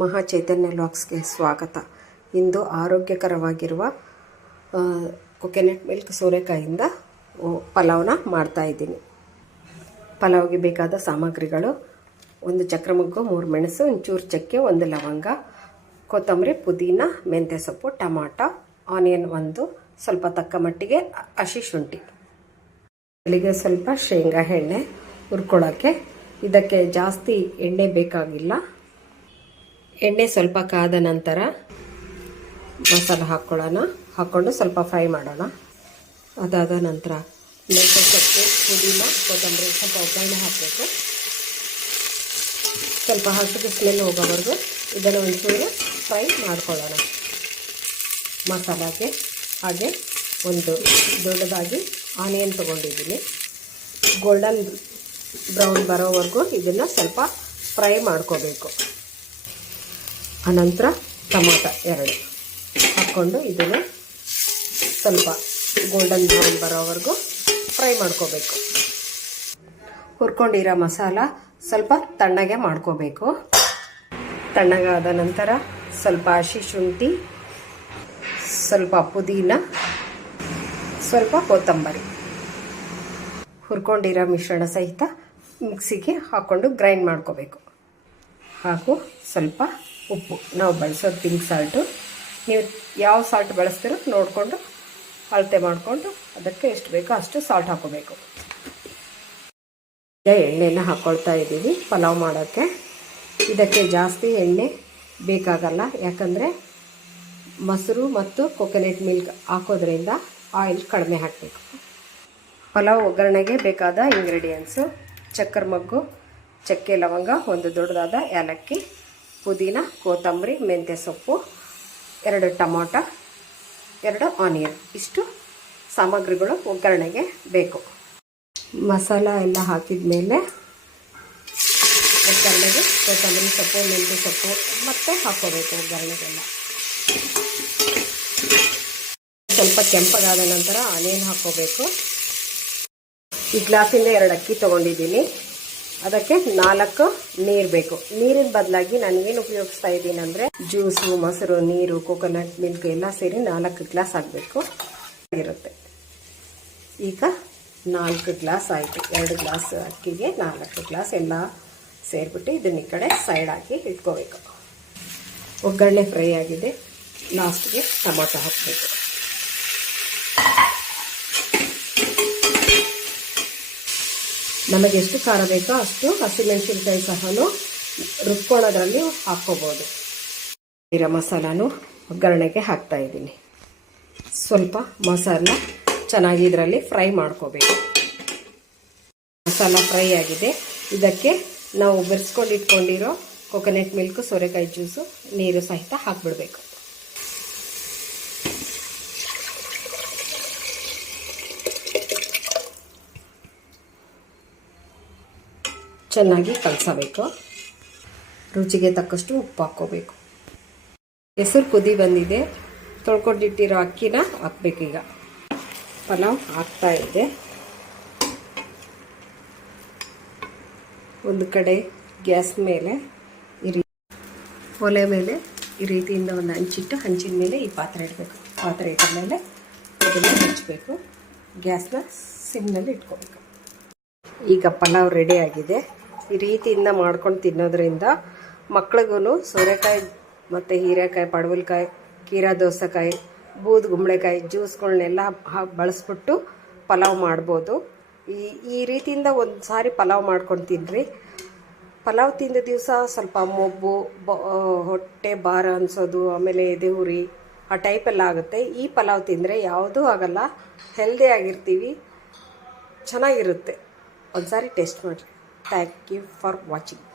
ಮಹಾ ಚೈತನ್ಯ ವ್ಲಾಗ್ಸ್ಗೆ ಸ್ವಾಗತ. ಇಂದು ಆರೋಗ್ಯಕರವಾಗಿರುವ coconut milk ಸೋರೆಕಾಯಿಂದ ಪಲಾವ್ನ ಮಾಡ್ತಾಯಿದ್ದೀನಿ. ಪಲಾವ್ಗೆ ಬೇಕಾದ ಸಾಮಗ್ರಿಗಳು: ಒಂದು ಚಕ್ರಮಗ್ಗು, 3 ಮೆಣಸು, ಒಂಚೂರು ಚಕ್ಕೆ, 1 ಲವಂಗ, ಕೊತ್ತಂಬರಿ, ಪುದೀನ, ಮೆಂತ್ಯ ಸೊಪ್ಪು, ಟೊಮಾಟೊ, ಆನಿಯನ್ 1, ಸ್ವಲ್ಪ ತಕ್ಕ ಮಟ್ಟಿಗೆ ಹಸಿ ಶುಂಠಿ. ಇಲ್ಲಿಗೆ ಸ್ವಲ್ಪ ಶೇಂಗಾ ಎಣ್ಣೆ ಹುರ್ಕೊಳ್ಳೋಕ್ಕೆ. ಇದಕ್ಕೆ ಜಾಸ್ತಿ ಎಣ್ಣೆ ಬೇಕಾಗಿಲ್ಲ. ಎಣ್ಣೆ ಸ್ವಲ್ಪ ಕಾದ ನಂತರ ಮಸಾಲೆ ಹಾಕ್ಕೊಂಡು ಸ್ವಲ್ಪ ಫ್ರೈ ಮಾಡೋಣ. ಅದಾದ ನಂತರ ಮೆಂತ್ಯ ಸೊಪ್ಪು, ಪುದೀನ, ಕೊತ್ತಂಬರಿ ಸ್ವಲ್ಪ ಒಗ್ಗರಣೆ ಹಾಕಬೇಕು. ಸ್ವಲ್ಪ ಹಸಿರು ಸ್ಮೆಲ್ ಹೋಗೋವರೆಗೂ ಇದನ್ನು ಒಂಚೂರು ಫ್ರೈ ಮಾಡ್ಕೊಳ್ಳೋಣ ಮಸಾಲಾಗೆ. ಹಾಗೆ ಒಂದು ದೊಡ್ಡದಾಗಿ ಆನಿಯನ್ ತೊಗೊಂಡಿದ್ದೀನಿ. ಗೋಲ್ಡನ್ ಬ್ರೌನ್ ಬರೋವರೆಗೂ ಇದನ್ನು ಸ್ವಲ್ಪ ಫ್ರೈ ಮಾಡ್ಕೋಬೇಕು. ಆನಂತರ ಟೊಮಾಟೊ 2 ಹಾಕ್ಕೊಂಡು ಇದನ್ನು ಸ್ವಲ್ಪ ಗೋಲ್ಡನ್ ಬ್ರೌನ್ ಬರೋವರೆಗೂ ಫ್ರೈ ಮಾಡ್ಕೋಬೇಕು. ಹುರ್ಕೊಂಡಿರೋ ಮಸಾಲ ಸ್ವಲ್ಪ ತಣ್ಣಗೆ ಮಾಡ್ಕೋಬೇಕು. ತಣ್ಣಗಾದ ನಂತರ ಸ್ವಲ್ಪ ಹಸಿ ಶುಂಠಿ, ಸ್ವಲ್ಪ ಪುದೀನ, ಸ್ವಲ್ಪ ಕೊತ್ತಂಬರಿ, ಹುರ್ಕೊಂಡಿರೋ ಮಿಶ್ರಣ ಸಹಿತ ಮಿಕ್ಸಿಗೆ ಹಾಕ್ಕೊಂಡು ಗ್ರೈಂಡ್ ಮಾಡ್ಕೋಬೇಕು. ಹಾಗೂ ಸ್ವಲ್ಪ ಉಪ್ಪು, ನಾವು ಬಳಸೋದು ಪಿಂಕ್ ಸಾಲ್ಟು. ನೀವು ಯಾವ ಸಾಲ್ಟ್ ಬಳಸ್ತೀರೋ ನೋಡಿಕೊಂಡು ಅಳತೆ ಮಾಡಿಕೊಂಡು ಅದಕ್ಕೆ ಎಷ್ಟು ಬೇಕೋ ಅಷ್ಟು ಸಾಲ್ಟ್ ಹಾಕೋಬೇಕು. ಎಣ್ಣೆನ ಹಾಕ್ಕೊಳ್ತಾ ಇದ್ದೀವಿ ಪಲಾವ್ ಮಾಡೋಕ್ಕೆ. ಇದಕ್ಕೆ ಜಾಸ್ತಿ ಎಣ್ಣೆ ಬೇಕಾಗಲ್ಲ, ಯಾಕಂದರೆ ಮೊಸರು ಮತ್ತು ಕೊಕೊನಟ್ ಮಿಲ್ಕ್ ಹಾಕೋದ್ರಿಂದ ಆಯಿಲ್ ಕಡಿಮೆ ಹಾಕಬೇಕು. ಪಲಾವ್ ಒಗ್ಗರಣೆಗೆ ಬೇಕಾದ ಇಂಗ್ರೀಡಿಯೆಂಟ್ಸು: ಚಕ್ರಮಗ್ಗು, ಚಕ್ಕೆ, ಲವಂಗ, 1 ದೊಡ್ಡದಾದ ಏಲಕ್ಕಿ, ಪುದೀನ, ಕೊತ್ತಂಬರಿ, ಮೆಂತ್ಯ ಸೊಪ್ಪು, 2 ಟೊಮಾಟೊ, 2 ಆನಿಯನ್. ಇಷ್ಟು ಸಾಮಗ್ರಿಗಳು ಒಗ್ಗರಣೆಗೆ ಬೇಕು. ಮಸಾಲ ಎಲ್ಲ ಹಾಕಿದ ಮೇಲೆ ಒಗ್ಗರಣೆಗೆ ಕೊತ್ತಂಬರಿ ಸೊಪ್ಪು, ಮೆಂತ್ಯ ಸೊಪ್ಪು ಮತ್ತೆ ಹಾಕ್ಕೋಬೇಕು. ಒಗ್ಗರಣೆಗೆಲ್ಲ ಸ್ವಲ್ಪ ಕೆಂಪಗಾದ ನಂತರ ಆನಿಯನ್ ಹಾಕ್ಕೋಬೇಕು. ಈ ಗ್ಲಾಸಿಂದ 2 ಅಕ್ಕಿ ತೊಗೊಂಡಿದ್ದೀನಿ. ಅದಕ್ಕೆ 4 ನೀರು ಬೇಕು. ನೀರಿನ ಬದಲಾಗಿ ನಾನೇನು ಉಪಯೋಗಿಸ್ತಾ ಇದ್ದೀನಿ ಅಂದರೆ ಜ್ಯೂಸು, ಮೊಸರು, ನೀರು, ಕೊಕೊನಟ್ ಮಿಲ್ಕ್ ಎಲ್ಲ ಸೇರಿ 4 ಗ್ಲಾಸ್ ಆಗಬೇಕು ಇರುತ್ತೆ. ಈಗ 4 ಗ್ಲಾಸ್ ಆಯಿತು. 2 ಗ್ಲಾಸ್ ಅಕ್ಕಿಗೆ 4 ಗ್ಲಾಸ್ ಎಲ್ಲ ಸೇರಿಬಿಟ್ಟು ಇದನ್ನ ಈ ಕಡೆ ಸೈಡ್ ಹಾಕಿ ಇಟ್ಕೋಬೇಕು. ಒಗ್ಗರಣೆ ಫ್ರೈ ಆಗಿದೆ. ಲಾಸ್ಟ್ಗೆ ಟೊಮಾಟೊ ಹಾಕಬೇಕು. ನಮಗೆ ಎಷ್ಟು ಖಾರ ಬೇಕೋ ಅಷ್ಟು ಹಸಿಮೆಣಸಿನ್ಕಾಯಿ ಸಹ ರುಬ್ಕೊಳ್ಳೋದ್ರಲ್ಲಿ ಹಾಕ್ಕೋಬೋದು. ಇರೋ ಮಸಾಲಾನು ಒಗ್ಗರಣೆಗೆ ಹಾಕ್ತಾ ಇದ್ದೀನಿ. ಸ್ವಲ್ಪ ಮಸಾಲ ಚೆನ್ನಾಗಿ ಇದರಲ್ಲಿ ಫ್ರೈ ಮಾಡ್ಕೋಬೇಕು. ಮಸಾಲ ಫ್ರೈ ಆಗಿದೆ. ಇದಕ್ಕೆ ನಾವು ಬೆರೆಸ್ಕೊಂಡು ಇಟ್ಕೊಂಡಿರೋ ಕೊಕೊನಟ್ ಮಿಲ್ಕ್, ಸೋರೆಕಾಯಿ ಜ್ಯೂಸು, ನೀರು ಸಹಿತ ಹಾಕ್ಬಿಡ್ಬೇಕು. ಚೆನ್ನಾಗಿ ಕಲಸಬೇಕು. ರುಚಿಗೆ ತಕ್ಕಷ್ಟು ಉಪ್ಪು ಹಾಕ್ಕೋಬೇಕು. ಹೆಸರು ಕುದಿ ಬಂದಿದೆ. ತೊಳ್ಕೊಂಡಿಟ್ಟಿರೋ ಅಕ್ಕಿನ ಹಾಕ್ಬೇಕೀಗ. ಪಲಾವ್ ಹಾಕ್ತಾ ಇದೆ. ಒಂದು ಕಡೆ ಗ್ಯಾಸ್ ಮೇಲೆ ಒಲೆ ಮೇಲೆ ಈ ರೀತಿಯಿಂದ ಒಂದು ಹಂಚಿನ ಮೇಲೆ ಈ ಪಾತ್ರೆ ಇಡಬೇಕು. ಪಾತ್ರೆ ಇಟ್ಟ ಮೇಲೆ ಅದನ್ನು ಹಚ್ಚಬೇಕು. ಗ್ಯಾಸ್ನ ಸಿಮ್ನಲ್ಲಿ ಇಟ್ಕೋಬೇಕು. ಈಗ ಪಲಾವ್ ರೆಡಿ ಆಗಿದೆ. ಈ ರೀತಿಯಿಂದ ಮಾಡ್ಕೊಂಡು ತಿನ್ನೋದ್ರಿಂದ ಮಕ್ಳಿಗೂ ಸೋರೆಕಾಯಿ ಮತ್ತು ಹೀರೆಕಾಯಿ, ಪಡವಲಕಾಯಿ, ಕೀರಾ ದೋಸೆಕಾಯಿ, ಬೂದು ಗುಂಬಳಕಾಯಿ ಜ್ಯೂಸ್ಗಳನ್ನೆಲ್ಲ ಬಳಸ್ಬಿಟ್ಟು ಪಲಾವ್ ಮಾಡ್ಬೋದು. ಈ ರೀತಿಯಿಂದ ಒಂದು ಸಾರಿ ಪಲಾವ್ ಮಾಡ್ಕೊಂಡು ತಿನ್ನಿರಿ. ಪಲಾವ್ ತಿಂದ ದಿವಸ ಸ್ವಲ್ಪ ಮೊಬ್ಬು, ಹೊಟ್ಟೆ ಭಾರ ಅನಿಸೋದು, ಆಮೇಲೆ ಎದೆ ಉರಿ ಆ ಟೈಪೆಲ್ಲ ಆಗುತ್ತೆ. ಈ ಪಲಾವ್ ತಿಂದರೆ ಯಾವುದೂ ಆಗಲ್ಲ. ಹೆಲ್ದಿ ಆಗಿರ್ತೀವಿ, ಚೆನ್ನಾಗಿರುತ್ತೆ. ಒಂದು ಸಾರಿ ಟೇಸ್ಟ್ ಮಾಡಿರಿ. Thank you for watching.